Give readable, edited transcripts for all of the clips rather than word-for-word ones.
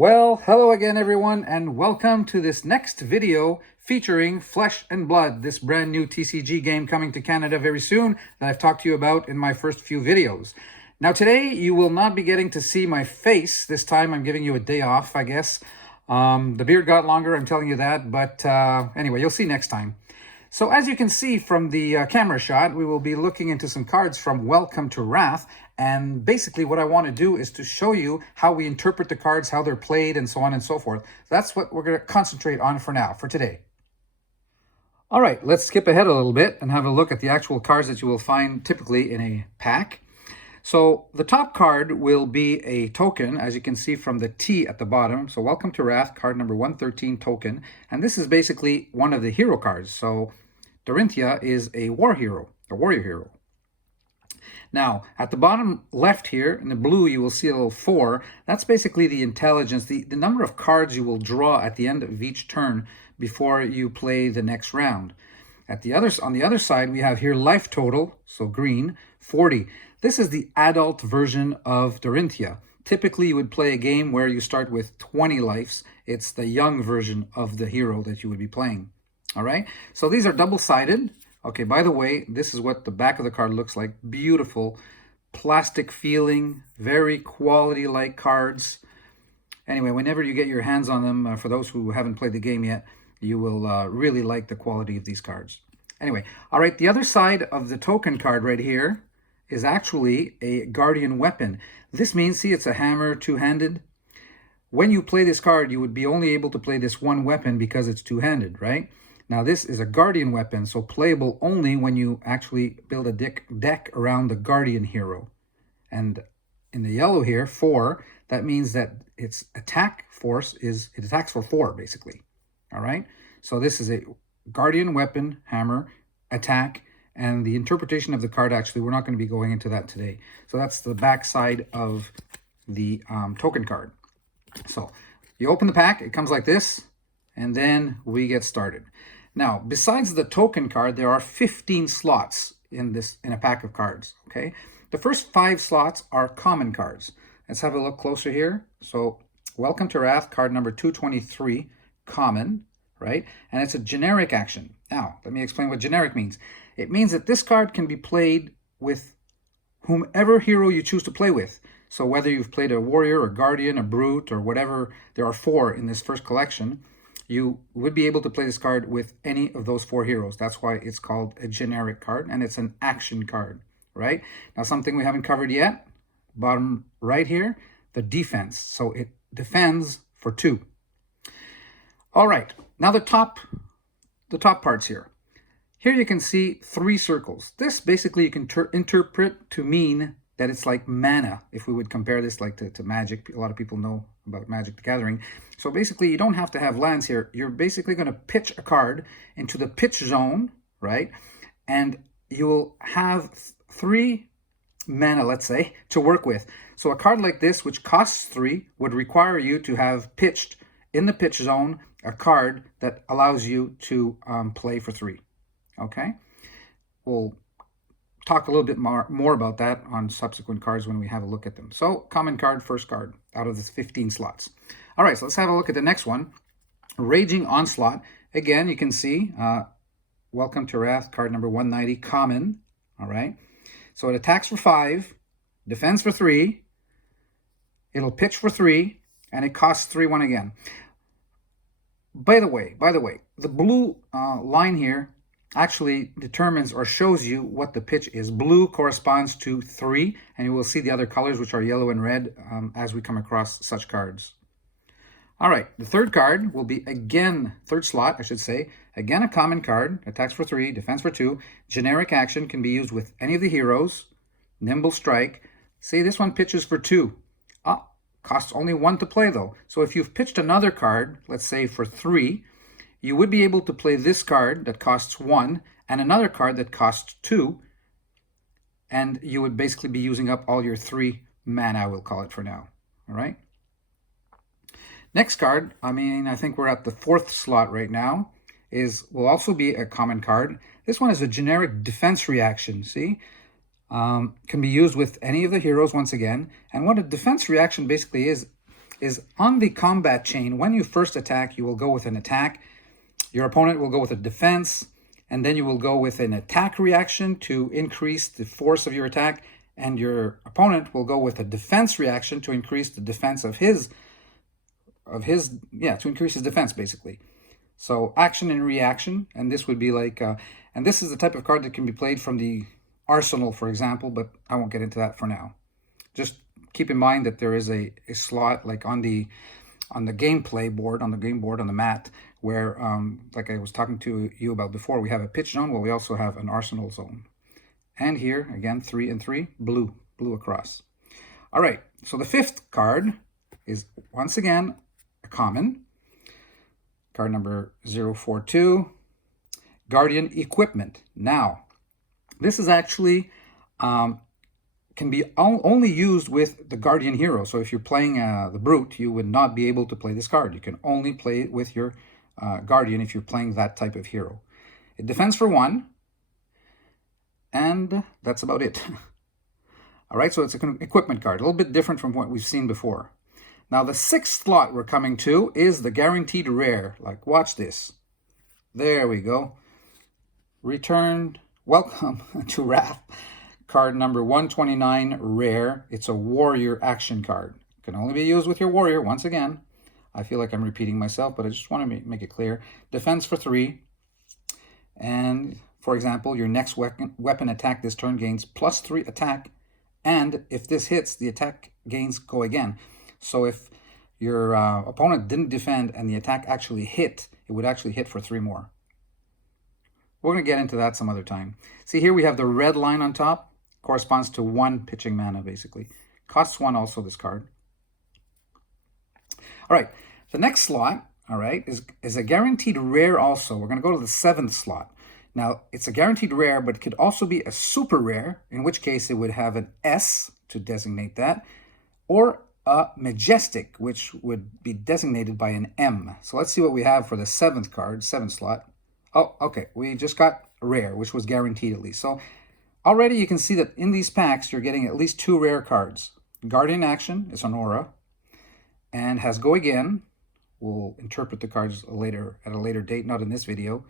Well, hello again everyone, and welcome to this next video featuring Flesh and Blood, this brand new TCG game coming to Canada very soon that I've talked to you about in my first few videos. Now today you will not be getting to see my face. This time I'm giving you a day off, I guess. The beard got longer, I'm telling you that, but anyway, you'll see next time. So as you can see from the camera shot, we will be looking into some cards from Welcome to Rathe. And basically what I want to do is to show you how we interpret the cards, how they're played, and so on and so forth. That's what we're going to concentrate on for now, for today. All right, let's skip ahead a little bit and have a look at the actual cards that you will find typically in a pack. So the top card will be a token, as you can see from the T at the bottom. So Welcome to Rathe, card number 113, token. And this is basically one of the hero cards. So Dorinthia is a war hero, a warrior hero. Now, at the bottom left here, in the blue, you will see a little 4. That's basically the intelligence, the number of cards you will draw at the end of each turn before you play the next round. On the other side, we have here life total, so green, 40. This is the adult version of Dorinthia. Typically, you would play a game where you start with 20 lives. It's the young version of the hero that you would be playing. All right, so these are double-sided. Okay, by the way, this is what the back of the card looks like. Beautiful, plastic feeling, very quality-like cards. Anyway, whenever you get your hands on them, for those who haven't played the game yet, you will really like the quality of these cards. Anyway, all right, the other side of the token card right here is actually a guardian weapon. This means, see, it's a hammer, two-handed. When you play this card, you would be only able to play this one weapon because it's two-handed, right? Now this is a guardian weapon, so playable only when you actually build a deck around the guardian hero. And in the yellow here, 4, that means that its attack force is, it attacks for 4 basically. All right, so this is a guardian weapon, hammer, attack, and the interpretation of the card, actually, we're not going to be going into that today. So that's the back side of the token card. So you open the pack, it comes like this, and then we get started. Now, besides the token card, there are 15 slots in a pack of cards, okay? The first 5 slots are common cards. Let's have a look closer here. So, Welcome to Rathe, card number 223, common, right? And it's a generic action. Now, let me explain what generic means. It means that this card can be played with whomever hero you choose to play with. So whether you've played a warrior, a guardian, a brute, or whatever, there are 4 in this first collection, you would be able to play this card with any of those 4 heroes. That's why it's called a generic card, and it's an action card, right? Now, something we haven't covered yet, bottom right here, the defense. So it defends for 2. All right, now the top parts here. Here you can see 3 circles. This basically you can interpret to mean that it's like mana, if we would compare this like to Magic. A lot of people know about Magic the Gathering. So basically, you don't have to have lands here. You're basically going to pitch a card into the pitch zone, right? And you will have 3 mana, let's say, to work with. So a card like this, which costs 3, would require you to have pitched in the pitch zone a card that allows you to play for 3, okay? We'll talk a little bit more about that on subsequent cards when we have a look at them. So, common card, first card out of the 15 slots. All right, so let's have a look at the next one. Raging Onslaught. Again, you can see Welcome to Rathe, card number 190, common. All right, so it attacks for 5, defends for 3, it'll pitch for 3, and it costs 3/1 again. By the way, the blue line here actually determines or shows you what the pitch is. Blue corresponds to 3, and you will see the other colors, which are yellow and red, as we come across such cards. All right, the third card will be, again, third slot, I should say, again a common card, attacks for 3, defense for 2, generic action, can be used with any of the heroes, Nimble Strike. See, this one pitches for 2. Costs only 1 to play, though. So if you've pitched another card, let's say for 3, you would be able to play this card that costs 1 and another card that costs 2, and you would basically be using up all your 3 mana, we'll call it for now. All right. Next card, I think we're at the 4th slot right now, will also be a common card. This one is a generic defense reaction, see? Can be used with any of the heroes once again. And what a defense reaction basically is, is on the combat chain, when you first attack, you will go with an attack. Your opponent will go with a defense, and then you will go with an attack reaction to increase the force of your attack, and your opponent will go with a defense reaction to increase the defense to increase his defense, basically. So action and reaction, and this would be like, and this is the type of card that can be played from the arsenal, for example, but I won't get into that for now. Just keep in mind that there is a slot like on the gameplay board, on the mat, where, like I was talking to you about before, we have a pitch zone, well, we also have an arsenal zone. And here, again, 3 and 3, blue across. All right, so the fifth card is, once again, a common. Card number 042, Guardian Equipment. Now, this is actually, can be only used with the Guardian hero. So if you're playing the Brute, you would not be able to play this card. You can only play it with your Guardian if you're playing that type of hero. It defends for 1, and that's about it. All right, so it's an equipment card, a little bit different from what we've seen before. Now, the sixth slot we're coming to is the guaranteed rare. Like, watch this. There we go. Welcome to Rathe. Card number 129, rare. It's a warrior action card. It can only be used with your warrior, once again. I feel like I'm repeating myself, but I just want to make it clear. Defense for 3. And, for example, your next weapon attack this turn gains +3 attack. And if this hits, the attack gains go again. So if your opponent didn't defend and the attack actually hit, it would actually hit for 3 more. We're going to get into that some other time. See, here we have the red line on top. Corresponds to 1 pitching mana, basically. Costs 1 also, this card. All right, the next slot, all right, is a guaranteed rare also. We're going to go to the 7th slot. Now, it's a guaranteed rare, but it could also be a super rare, in which case it would have an S to designate that, or a majestic, which would be designated by an M. So let's see what we have for the 7th card, 7th slot. Oh, okay, we just got rare, which was guaranteed at least. So already you can see that in these packs, you're getting at least 2 rare cards. Guardian Action is an aura, and has Go Again. We'll interpret the cards at a later date, not in this video.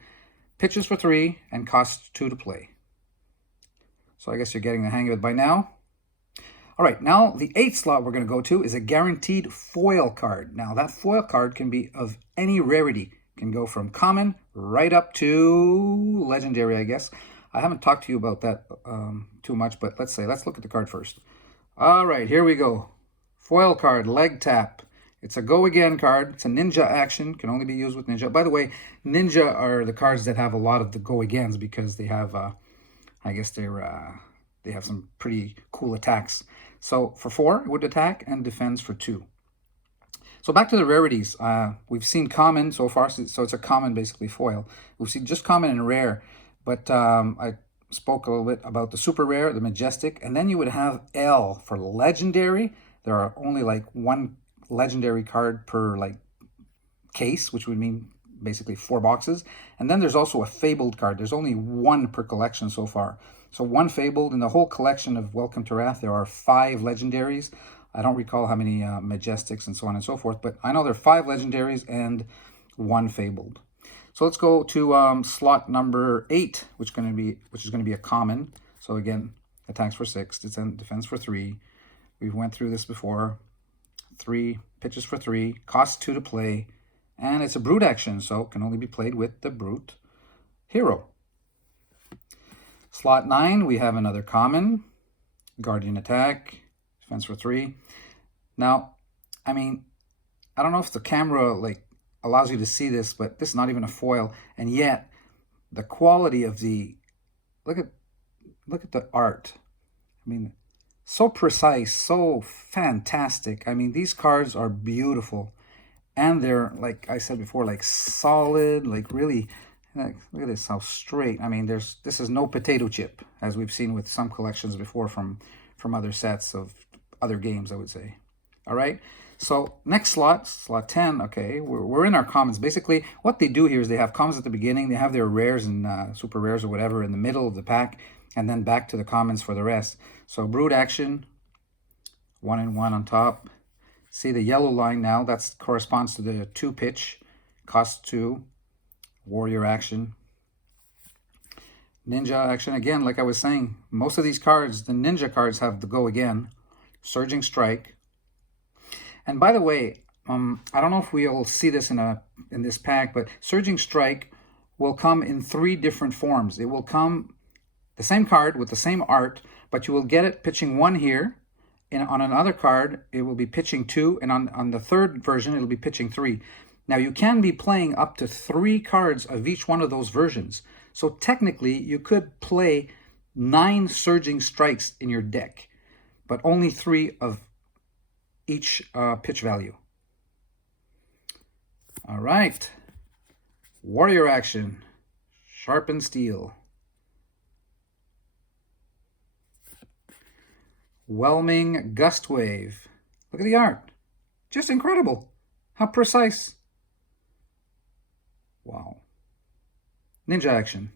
Pitches for 3 and costs 2 to play. So I guess you're getting the hang of it by now. All right, now the 8th slot we're going to go to is a guaranteed foil card. Now that foil card can be of any rarity. It can go from common right up to legendary, I guess. I haven't talked to you about that too much, but let's look at the card first. All right, here we go. Foil card, leg tap. It's a Go Again card. It's a ninja action. Can only be used with ninja. By the way, ninja are the cards that have a lot of the Go Agains because they have, I guess they have some pretty cool attacks. So for 4, it would attack and defends for 2. So back to the rarities. We've seen common so far, so it's a common, basically foil. We've seen just common and rare, but I spoke a little bit about the super rare, the majestic, and then you would have L for legendary. There are only like 1 legendary card per like case, which would mean basically 4 boxes. And then there's also a fabled card. There's only 1 per collection so far. So 1 fabled. In the whole collection of Welcome to Rathe, there are 5 legendaries. I don't recall how many majestics and so on and so forth, but I know there are 5 legendaries and 1 fabled. So let's go to slot number 8, which is going to be a common. So again, attacks for 6, defense for 3. We've went through this before. 3 pitches for 3, costs 2 to play, and it's a brute action, so it can only be played with the brute hero. Slot 9, we have another common, guardian attack, defense for 3. Now, I mean, I don't know if the camera like allows you to see this, but this is not even a foil, and yet the quality of the look at the art. I mean, so precise, so fantastic. I mean, these cards are beautiful, and they're, like I said before, like solid, like really, like, look at this, how straight. I mean, this is no potato chip, as we've seen with some collections before from other sets of other games, I would say. All right, so next slot 10, okay, we're in our commons. Basically, what they do here is they have commons at the beginning, they have their rares and super rares or whatever in the middle of the pack, and then back to the commons for the rest. So brute action, 1 and 1 on top. See the yellow line now, that corresponds to the 2 pitch, cost 2, warrior action. Ninja action, again, like I was saying, most of these cards, the ninja cards, have the go again. Surging strike. And by the way, I don't know if we'll see this in this pack, but surging strike will come in 3 different forms. It will come the same card with the same art, but you will get it pitching 1 here. And on another card, it will be pitching 2, and on the 3rd version, it'll be pitching 3. Now, you can be playing up to 3 cards of each one of those versions. So technically, you could play 9 surging strikes in your deck, but only 3 of each pitch value. All right. Warrior action. Sharpened steel. Whelming gust wave. Look at the art. Just incredible. How precise. Wow. Ninja action.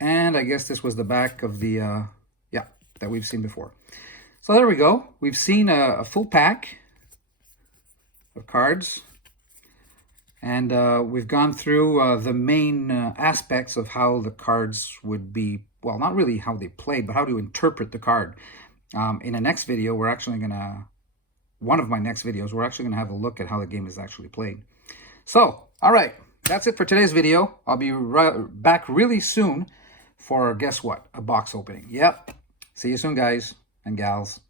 And I guess this was the back of the, that we've seen before. So there we go. We've seen a full pack of cards. And we've gone through the main aspects of how the cards would be, well, not really how they played, but how to interpret the card. In the next video, we're actually going to, one of my next videos, we're actually going to have a look at how the game is actually played. So, all right, that's it for today's video. I'll be back really soon for, guess what, a box opening. Yep. See you soon, guys and gals.